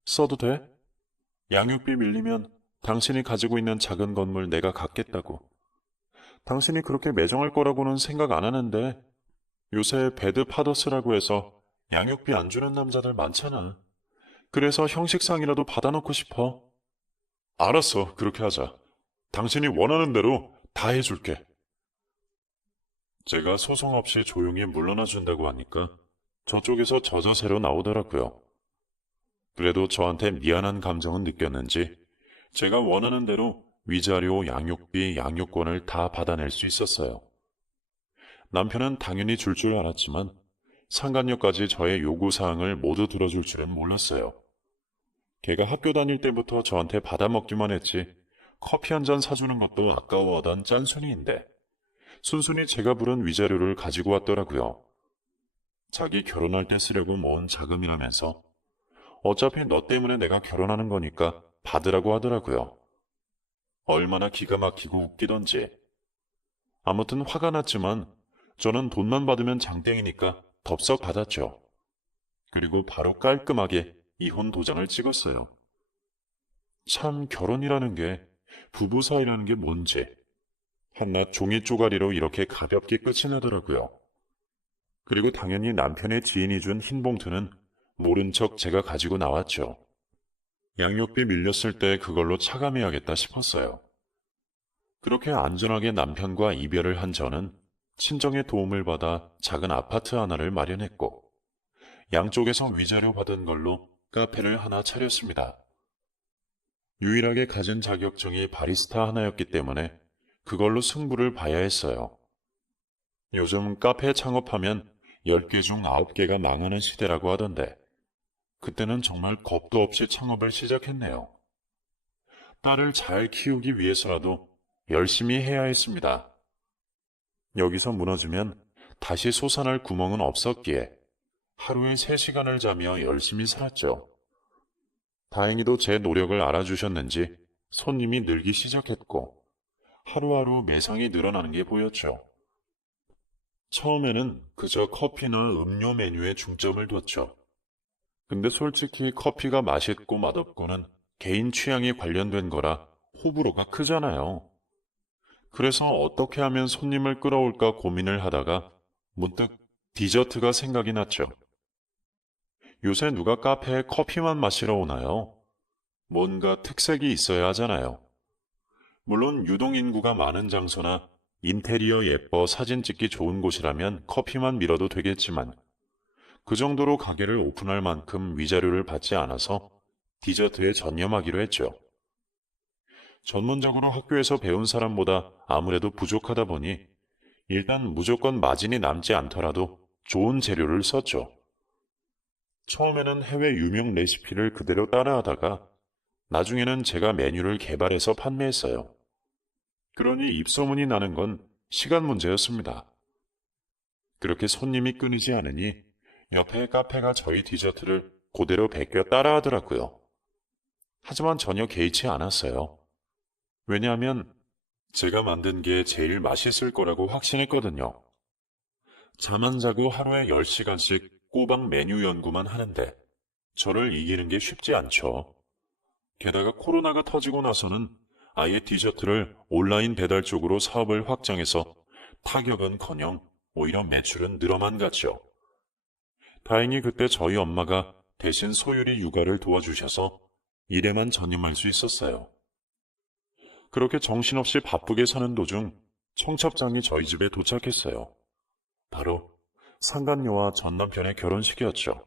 써도 돼? 양육비 밀리면 당신이 가지고 있는 작은 건물 내가 갖겠다고. 당신이 그렇게 매정할 거라고는 생각 안 하는데 요새 배드 파더스라고 해서 양육비 안 주는 남자들 많잖아. 그래서 형식상이라도 받아놓고 싶어. 알았어, 그렇게 하자. 당신이 원하는 대로 다 해줄게. 제가 소송 없이 조용히 물러나 준다고 하니까 저쪽에서 저자세로 나오더라고요. 그래도 저한테 미안한 감정은 느꼈는지 제가 원하는 대로 위자료, 양육비, 양육권을 다 받아낼 수 있었어요. 남편은 당연히 줄 알았지만 상간녀까지 저의 요구사항을 모두 들어줄 줄은 몰랐어요. 걔가 학교 다닐 때부터 저한테 받아먹기만 했지 커피 한 잔 사주는 것도 아까워하던 짠순이인데 순순히 제가 부른 위자료를 가지고 왔더라고요. 자기 결혼할 때 쓰려고 모은 자금이라면서 어차피 너 때문에 내가 결혼하는 거니까 받으라고 하더라고요. 얼마나 기가 막히고 웃기던지. 아무튼 화가 났지만 저는 돈만 받으면 장땡이니까 덥석 받았죠. 그리고 바로 깔끔하게 이혼 도장을 찍었어요. 참 결혼이라는 게 부부 사이라는 게 뭔지 한낱 종이 쪼가리로 이렇게 가볍게 끝이 나더라고요. 그리고 당연히 남편의 지인이 준 흰 봉투는 모른 척 제가 가지고 나왔죠. 양육비 밀렸을 때 그걸로 차감해야겠다 싶었어요. 그렇게 안전하게 남편과 이별을 한 저는 친정의 도움을 받아 작은 아파트 하나를 마련했고, 양쪽에서 위자료 받은 걸로 카페를 하나 차렸습니다. 유일하게 가진 자격증이 바리스타 하나였기 때문에 그걸로 승부를 봐야 했어요. 요즘 카페 창업하면 10개 중 9개가 망하는 시대라고 하던데, 그때는 정말 겁도 없이 창업을 시작했네요. 딸을 잘 키우기 위해서라도 열심히 해야 했습니다. 여기서 무너지면 다시 솟아날 구멍은 없었기에 하루에 3시간을 자며 열심히 살았죠. 다행히도 제 노력을 알아주셨는지 손님이 늘기 시작했고, 하루하루 매상이 늘어나는 게 보였죠. 처음에는 그저 커피나 음료 메뉴에 중점을 뒀죠. 근데 솔직히 커피가 맛있고 맛없고는 개인 취향이 관련된 거라 호불호가 크잖아요. 그래서 어떻게 하면 손님을 끌어올까 고민을 하다가 문득 디저트가 생각이 났죠. 요새 누가 카페에 커피만 마시러 오나요? 뭔가 특색이 있어야 하잖아요. 물론 유동인구가 많은 장소나 인테리어 예뻐 사진 찍기 좋은 곳이라면 커피만 밀어도 되겠지만, 그 정도로 가게를 오픈할 만큼 위자료를 받지 않아서 디저트에 전념하기로 했죠. 전문적으로 학교에서 배운 사람보다 아무래도 부족하다 보니 일단 무조건 마진이 남지 않더라도 좋은 재료를 썼죠. 처음에는 해외 유명 레시피를 그대로 따라하다가 나중에는 제가 메뉴를 개발해서 판매했어요. 그러니 입소문이 나는 건 시간 문제였습니다. 그렇게 손님이 끊이지 않으니 옆에 카페가 저희 디저트를 그대로 베껴 따라하더라고요. 하지만 전혀 개의치 않았어요. 왜냐하면 제가 만든 게 제일 맛있을 거라고 확신했거든요. 잠 안 자고 하루에 10시간씩 꼬박 메뉴 연구만 하는데 저를 이기는 게 쉽지 않죠. 게다가 코로나가 터지고 나서는 아예 디저트를 온라인 배달 쪽으로 사업을 확장해서 타격은커녕 오히려 매출은 늘어만 갔죠. 다행히 그때 저희 엄마가 대신 소율이 육아를 도와주셔서 일에만 전념할 수 있었어요. 그렇게 정신없이 바쁘게 사는 도중 청첩장이 저희 집에 도착했어요. 바로 상간녀와 전 남편의 결혼식이었죠.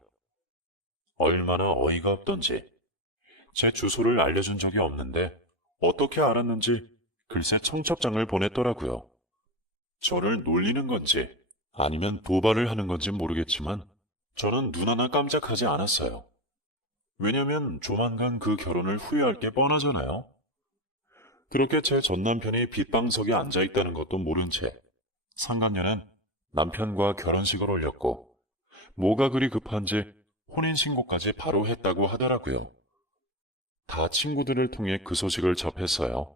얼마나 어이가 없던지 제 주소를 알려준 적이 없는데 어떻게 알았는지 글쎄 청첩장을 보냈더라고요. 저를 놀리는 건지 아니면 도발을 하는 건지 모르겠지만 저는 눈 하나 깜짝하지 않았어요. 왜냐면 조만간 그 결혼을 후회할 게 뻔하잖아요. 그렇게 제 전 남편이 빗방석에 앉아있다는 것도 모른 채 상간녀는 남편과 결혼식을 올렸고, 뭐가 그리 급한지 혼인신고까지 바로 했다고 하더라고요. 다 친구들을 통해 그 소식을 접했어요.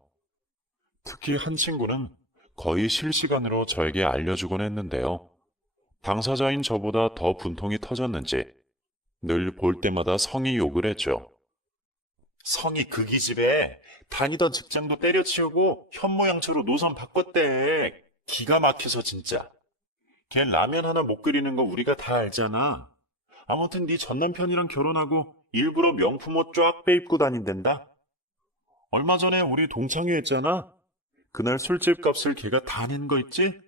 특히 한 친구는 거의 실시간으로 저에게 알려주곤 했는데요. 당사자인 저보다 더 분통이 터졌는지 늘 볼 때마다 성이 욕을 했죠. 성이 그 기집애 다니던 직장도 때려치우고 현모양처로 노선 바꿨대. 기가 막혀서 진짜. 걔 라면 하나 못 끓이는 거 우리가 다 알잖아. 아무튼 네 전남편이랑 결혼하고 일부러 명품 옷 쫙 빼입고 다닌댄다. 얼마 전에 우리 동창회 했잖아. 그날 술집 값을 걔가 다 낸 거 있지?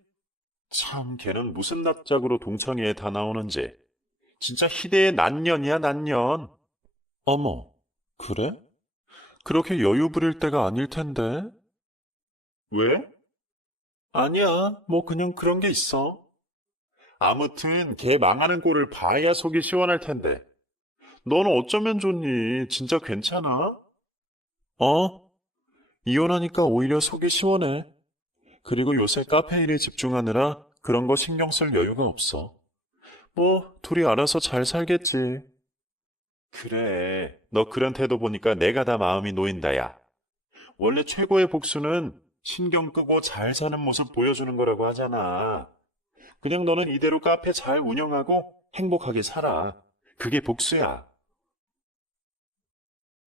참 걔는 무슨 납작으로 동창회에 다 나오는지. 진짜 희대의 난년이야 난년. 어머, 그래? 그렇게 여유 부릴 때가 아닐 텐데. 왜? 아니야, 뭐 그냥 그런 게 있어. 아무튼 걔 망하는 꼴을 봐야 속이 시원할 텐데. 너는 어쩌면 좋니? 진짜 괜찮아? 어? 이혼하니까 오히려 속이 시원해. 그리고 요새 카페 일에 집중하느라 그런 거 신경 쓸 여유가 없어. 뭐 둘이 알아서 잘 살겠지. 그래, 너 그런 태도 보니까 내가 다 마음이 놓인다, 야. 원래 최고의 복수는 신경 끄고 잘 사는 모습 보여주는 거라고 하잖아. 그냥 너는 이대로 카페 잘 운영하고 행복하게 살아. 그게 복수야.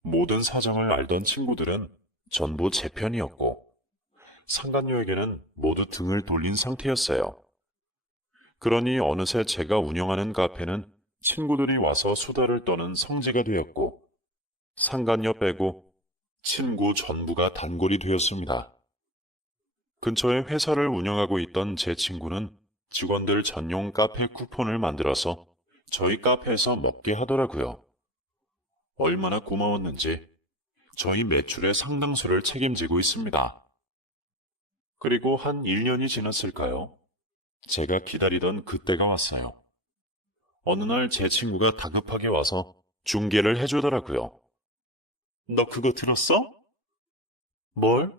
모든 사정을 알던 친구들은 전부 제 편이었고, 상간녀에게는 모두 등을 돌린 상태였어요. 그러니 어느새 제가 운영하는 카페는 친구들이 와서 수다를 떠는 성지가 되었고, 상간녀 빼고 친구 전부가 단골이 되었습니다. 근처에 회사를 운영하고 있던 제 친구는 직원들 전용 카페 쿠폰을 만들어서 저희 카페에서 먹게 하더라고요. 얼마나 고마웠는지 저희 매출의 상당수를 책임지고 있습니다. 그리고 한 1년이 지났을까요? 제가 기다리던 그때가 왔어요. 어느 날 제 친구가 다급하게 와서 중개를 해주더라고요. 너 그거 들었어? 뭘?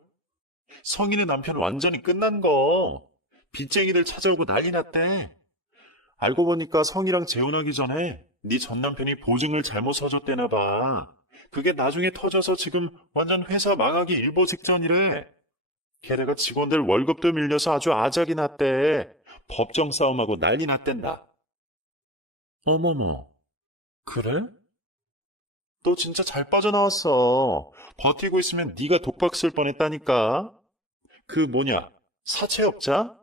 성인의 남편 완전히 끝난 거. 빚쟁이들 찾아오고 난리 났대. 알고 보니까 성이랑 재혼하기 전에 네 전 남편이 보증을 잘못 서줬대나 봐. 그게 나중에 터져서 지금 완전 회사 망하기 일보 직전이래. 게다가 직원들 월급도 밀려서 아주 아작이 났대. 법정 싸움하고 난리 났댄다. 어머머, 그래? 너 진짜 잘 빠져나왔어. 버티고 있으면 네가 독박 쓸 뻔했다니까. 그 뭐냐, 사채업자?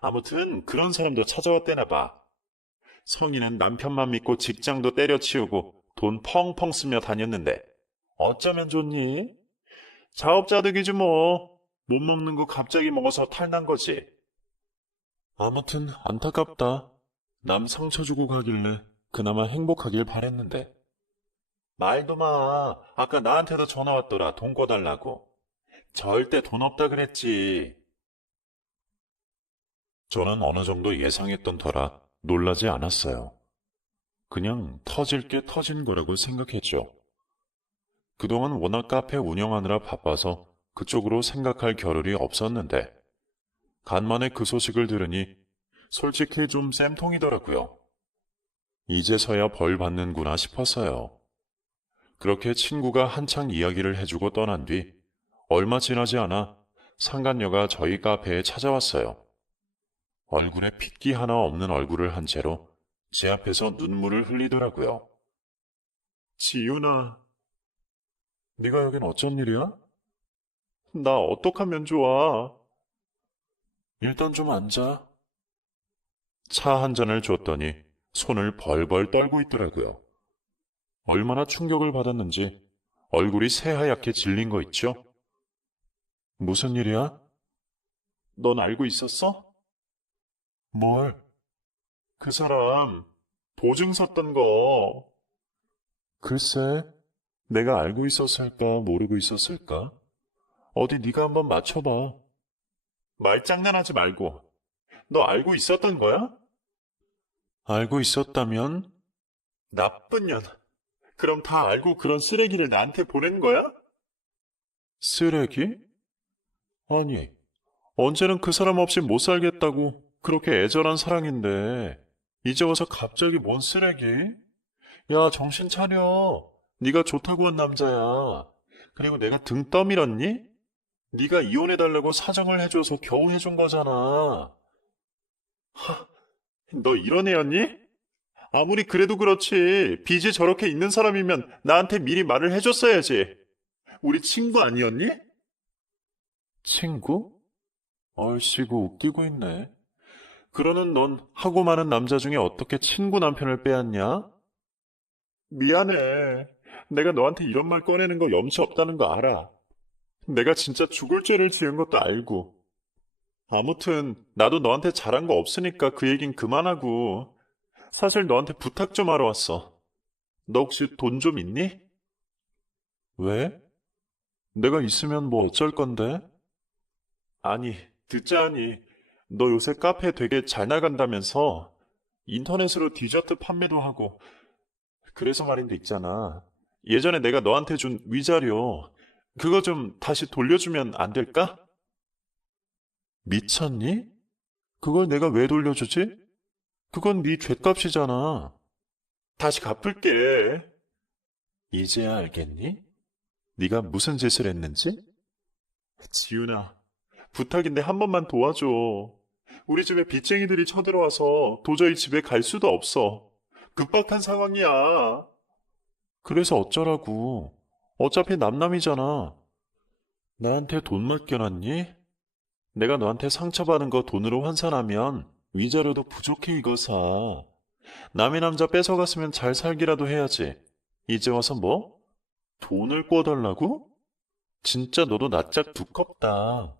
아무튼 그런 사람도 찾아왔대나 봐. 성인은 남편만 믿고 직장도 때려치우고 돈 펑펑 쓰며 다녔는데 어쩌면 좋니? 자업자득이지 뭐. 못 먹는 거 갑자기 먹어서 탈난 거지. 아무튼 안타깝다. 남 상처 주고 가길래 그나마 행복하길 바랬는데. 말도 마. 아까 나한테도 전화 왔더라. 돈 꿔달라고. 절대 돈 없다 그랬지. 저는 어느 정도 예상했던 터라 놀라지 않았어요. 그냥 터질 게 터진 거라고 생각했죠. 그동안 워낙 카페 운영하느라 바빠서 그쪽으로 생각할 겨를이 없었는데 간만에 그 소식을 들으니 솔직히 좀 쌤통이더라고요. 이제서야 벌 받는구나 싶었어요. 그렇게 친구가 한창 이야기를 해주고 떠난 뒤 얼마 지나지 않아 상간녀가 저희 카페에 찾아왔어요. 얼굴에 핏기 하나 없는 얼굴을 한 채로 제 앞에서 눈물을 흘리더라고요. 지윤아, 네가 여긴 어쩐 일이야? 나 어떡하면 좋아? 일단 좀 앉아. 차 한 잔을 줬더니 손을 벌벌 떨고 있더라고요. 얼마나 충격을 받았는지 얼굴이 새하얗게 질린 거 있죠? 무슨 일이야? 넌 알고 있었어? 뭘? 그 사람 보증 섰던 거. 글쎄, 내가 알고 있었을까 모르고 있었을까? 어디 네가 한번 맞춰봐. 말장난하지 말고. 너 알고 있었던 거야? 알고 있었다면? 나쁜 년. 그럼 다 알고 그런 쓰레기를 나한테 보낸 거야? 쓰레기? 아니, 언제는 그 사람 없이 못 살겠다고 그렇게 애절한 사랑인데 이제 와서 갑자기 뭔 쓰레기? 야, 정신 차려. 네가 좋다고 한 남자야. 그리고 내가 등 떠밀었니? 네가 이혼해달라고 사정을 해줘서 겨우 해준 거잖아. 하, 너 이런 애였니? 아무리 그래도 그렇지. 빚이 저렇게 있는 사람이면 나한테 미리 말을 해줬어야지. 우리 친구 아니었니? 친구? 얼씨구 웃기고 있네. 그러는 넌 하고 많은 남자 중에 어떻게 친구 남편을 빼앗냐? 미안해. 내가 너한테 이런 말 꺼내는 거 염치 없다는 거 알아. 내가 진짜 죽을 죄를 지은 것도 알고. 아무튼 나도 너한테 잘한 거 없으니까 그 얘긴 그만하고. 사실 너한테 부탁 좀 하러 왔어. 너 혹시 돈 좀 있니? 왜? 내가 있으면 뭐 어쩔 건데? 아니, 듣자하니 너 요새 카페 되게 잘 나간다면서 인터넷으로 디저트 판매도 하고 그래서 말인데 있잖아. 예전에 내가 너한테 준 위자료 그거 좀 다시 돌려주면 안 될까? 미쳤니? 그걸 내가 왜 돌려주지? 그건 네 죗값이잖아. 다시 갚을게. 이제야 알겠니? 네가 무슨 짓을 했는지? 지윤아, 부탁인데 한 번만 도와줘. 우리 집에 빚쟁이들이 쳐들어와서 도저히 집에 갈 수도 없어. 급박한 상황이야. 그래서 어쩌라고. 어차피 남남이잖아. 나한테 돈 맡겨놨니? 내가 너한테 상처받은 거 돈으로 환산하면 위자료도 부족해 이거 사. 남의 남자 뺏어갔으면 잘 살기라도 해야지. 이제 와서 뭐? 돈을 꿔달라고? 진짜 너도 낯짝 두껍다.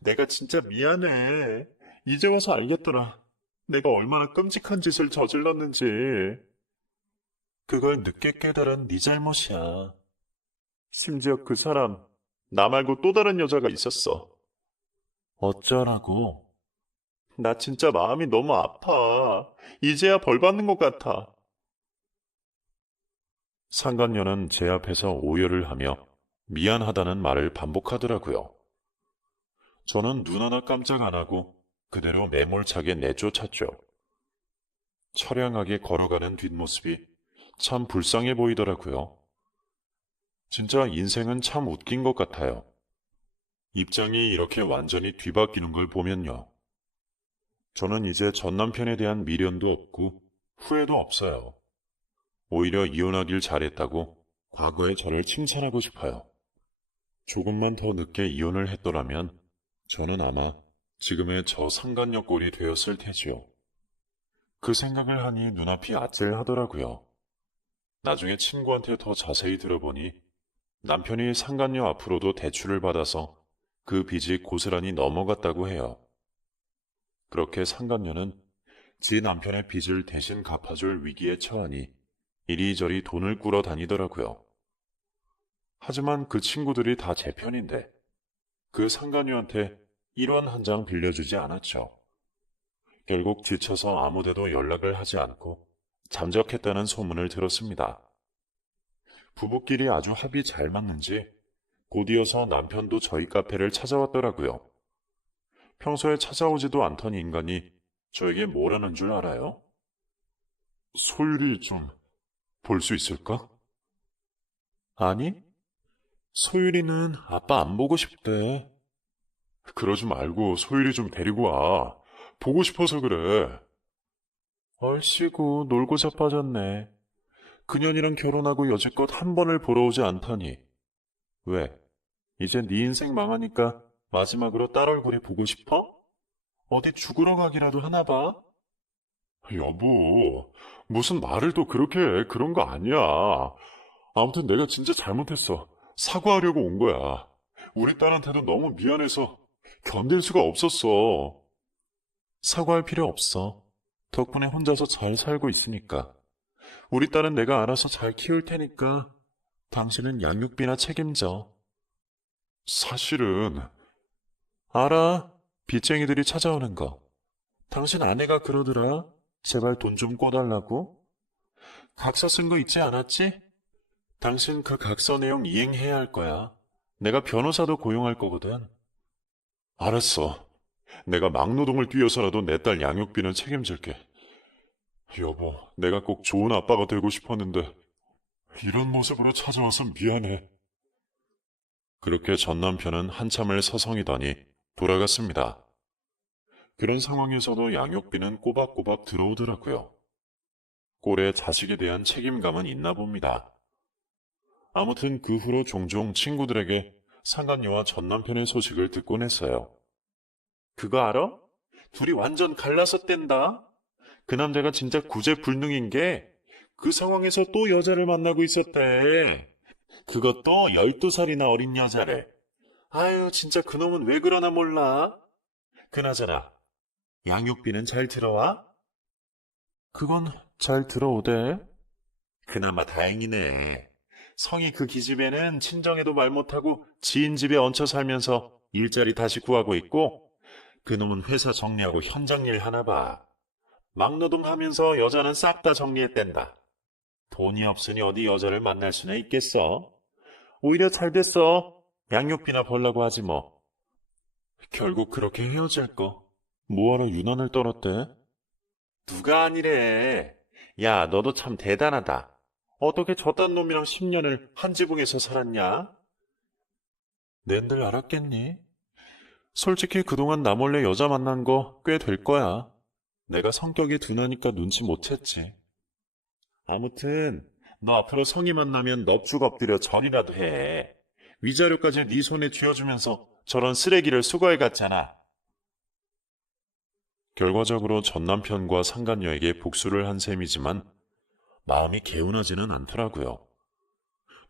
내가 진짜 미안해. 이제 와서 알겠더라. 내가 얼마나 끔찍한 짓을 저질렀는지. 그걸 늦게 깨달은 네 잘못이야. 심지어 그 사람, 나 말고 또 다른 여자가 있었어. 어쩌라고? 나 진짜 마음이 너무 아파. 이제야 벌 받는 것 같아. 상간녀는 제 앞에서 오열을 하며 미안하다는 말을 반복하더라고요. 저는 눈 하나 깜짝 안 하고 그대로 매몰차게 내쫓았죠. 처량하게 걸어가는 뒷모습이 참 불쌍해 보이더라고요. 진짜 인생은 참 웃긴 것 같아요. 입장이 이렇게 완전히 뒤바뀌는 걸 보면요. 저는 이제 전 남편에 대한 미련도 없고 후회도 없어요. 오히려 이혼하길 잘했다고 과거의 저를 칭찬하고 싶어요. 조금만 더 늦게 이혼을 했더라면 저는 아마 지금의 저 상간녀 꼴이 되었을 테지요. 그 생각을 하니 눈앞이 아찔하더라고요. 나중에 친구한테 더 자세히 들어보니 남편이 상간녀 앞으로도 대출을 받아서 그 빚이 고스란히 넘어갔다고 해요. 그렇게 상간녀는 지 남편의 빚을 대신 갚아줄 위기에 처하니 이리저리 돈을 꾸러 다니더라고요. 하지만 그 친구들이 다 제 편인데 그 상간녀한테 1원 한 장 빌려주지 않았죠. 결국 지쳐서 아무데도 연락을 하지 않고 잠적했다는 소문을 들었습니다. 부부끼리 아주 합이 잘 맞는지 곧이어서 남편도 저희 카페를 찾아왔더라고요. 평소에 찾아오지도 않던 인간이 저에게 뭐라는 줄 알아요? 소율이 좀 볼 수 있을까? 아니, 소율이는 아빠 안 보고 싶대. 그러지 말고 소율이 좀 데리고 와. 보고 싶어서 그래. 얼씨구 놀고 자빠졌네. 그년이랑 결혼하고 여지껏 한 번을 보러 오지 않다니. 왜? 이제 네 인생 망하니까 마지막으로 딸 얼굴이 보고 싶어? 어디 죽으러 가기라도 하나 봐? 여보, 무슨 말을 또 그렇게 해. 그런 거 아니야. 아무튼 내가 진짜 잘못했어. 사과하려고 온 거야. 우리 딸한테도 너무 미안해서 견딜 수가 없었어. 사과할 필요 없어. 덕분에 혼자서 잘 살고 있으니까. 우리 딸은 내가 알아서 잘 키울 테니까 당신은 양육비나 책임져. 사실은 알아. 빚쟁이들이 찾아오는 거. 당신 아내가 그러더라. 제발 돈 좀 꿔달라고. 각서 쓴 거 있지 않았지? 당신 그 각서 내용 이행해야 할 거야. 내가 변호사도 고용할 거거든. 알았어. 내가 막노동을 뛰어서라도 내 딸 양육비는 책임질게. 여보, 내가 꼭 좋은 아빠가 되고 싶었는데 이런 모습으로 찾아와서 미안해. 그렇게 전 남편은 한참을 서성이더니 돌아갔습니다. 그런 상황에서도 양육비는 꼬박꼬박 들어오더라고요. 꼴에 자식에 대한 책임감은 있나 봅니다. 아무튼 그 후로 종종 친구들에게 상간녀와 전 남편의 소식을 듣곤 했어요. 그거 알아? 둘이 완전 갈라서 뗀다. 그 남자가 진짜 구제불능인 게 그 상황에서 또 여자를 만나고 있었대. 그것도 12살이나 어린 여자래. 아유, 진짜 그놈은 왜 그러나 몰라. 그나저나 양육비는 잘 들어와? 그건 잘 들어오대. 그나마 다행이네. 성이 그 기집애는 친정에도 말 못하고 지인 집에 얹혀 살면서 일자리 다시 구하고 있고 그놈은 회사 정리하고 현장 일 하나 봐. 막노동하면서 여자는 싹 다 정리했댄다. 돈이 없으니 어디 여자를 만날 수나 있겠어. 오히려 잘 됐어. 양육비나 벌라고 하지 뭐. 결국 그렇게 헤어질 거. 뭐하러 유난을 떨었대? 누가 아니래. 야, 너도 참 대단하다. 어떻게 저딴 놈이랑 10년을 한 지붕에서 살았냐? 낸들 알았겠니? 솔직히 그동안 나 몰래 여자 만난 거 꽤 될 거야. 내가 성격이 둔하니까 눈치 못 챘지. 아무튼 너 앞으로 성이 만나면 넙죽 엎드려 절이라도 해. 위자료까지 네 손에 쥐어주면서 저런 쓰레기를 수거해 갔잖아. 결과적으로 전 남편과 상간녀에게 복수를 한 셈이지만 마음이 개운하지는 않더라고요.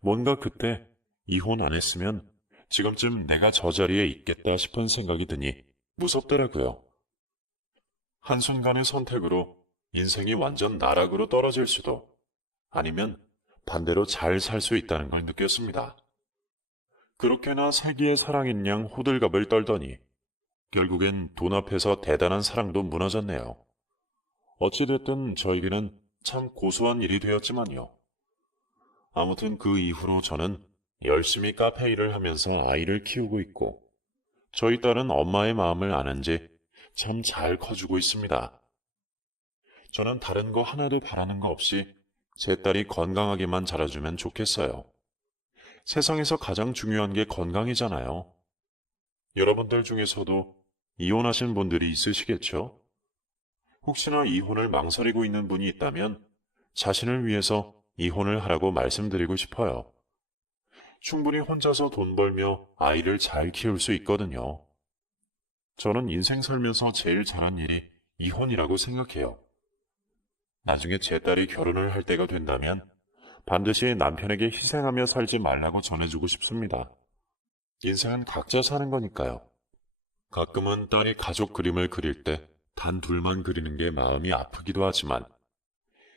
뭔가 그때 이혼 안 했으면 지금쯤 내가 저 자리에 있겠다 싶은 생각이 드니 무섭더라고요. 한순간의 선택으로 인생이 완전 나락으로 떨어질 수도, 아니면 반대로 잘 살 수 있다는 걸 느꼈습니다. 그렇게나 살기에 사랑인 양 호들갑을 떨더니 결국엔 돈 앞에서 대단한 사랑도 무너졌네요. 어찌됐든 저에게는 참 고소한 일이 되었지만요. 아무튼 그 이후로 저는 열심히 카페 일을 하면서 아이를 키우고 있고, 저희 딸은 엄마의 마음을 아는 지 참 잘 커주고 있습니다. 저는 다른 거 하나도 바라는 거 없이 제 딸이 건강하게만 자라주면 좋겠어요. 세상에서 가장 중요한 게 건강이잖아요. 여러분들 중에서도 이혼하신 분들이 있으시겠죠? 혹시나 이혼을 망설이고 있는 분이 있다면 자신을 위해서 이혼을 하라고 말씀드리고 싶어요. 충분히 혼자서 돈 벌며 아이를 잘 키울 수 있거든요. 저는 인생 살면서 제일 잘한 일이 이혼이라고 생각해요. 나중에 제 딸이 결혼을 할 때가 된다면 반드시 남편에게 희생하며 살지 말라고 전해주고 싶습니다. 인생은 각자 사는 거니까요. 가끔은 딸이 가족 그림을 그릴 때 단 둘만 그리는 게 마음이 아프기도 하지만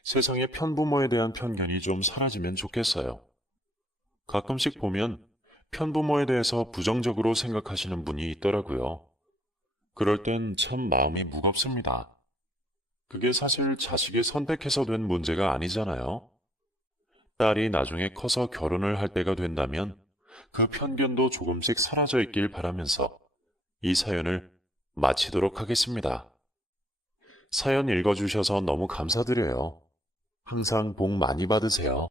세상의 편부모에 대한 편견이 좀 사라지면 좋겠어요. 가끔씩 보면 편부모에 대해서 부정적으로 생각하시는 분이 있더라고요. 그럴 땐 참 마음이 무겁습니다. 그게 사실 자식이 선택해서 된 문제가 아니잖아요. 딸이 나중에 커서 결혼을 할 때가 된다면 그 편견도 조금씩 사라져 있길 바라면서 이 사연을 마치도록 하겠습니다. 사연 읽어주셔서 너무 감사드려요. 항상 복 많이 받으세요.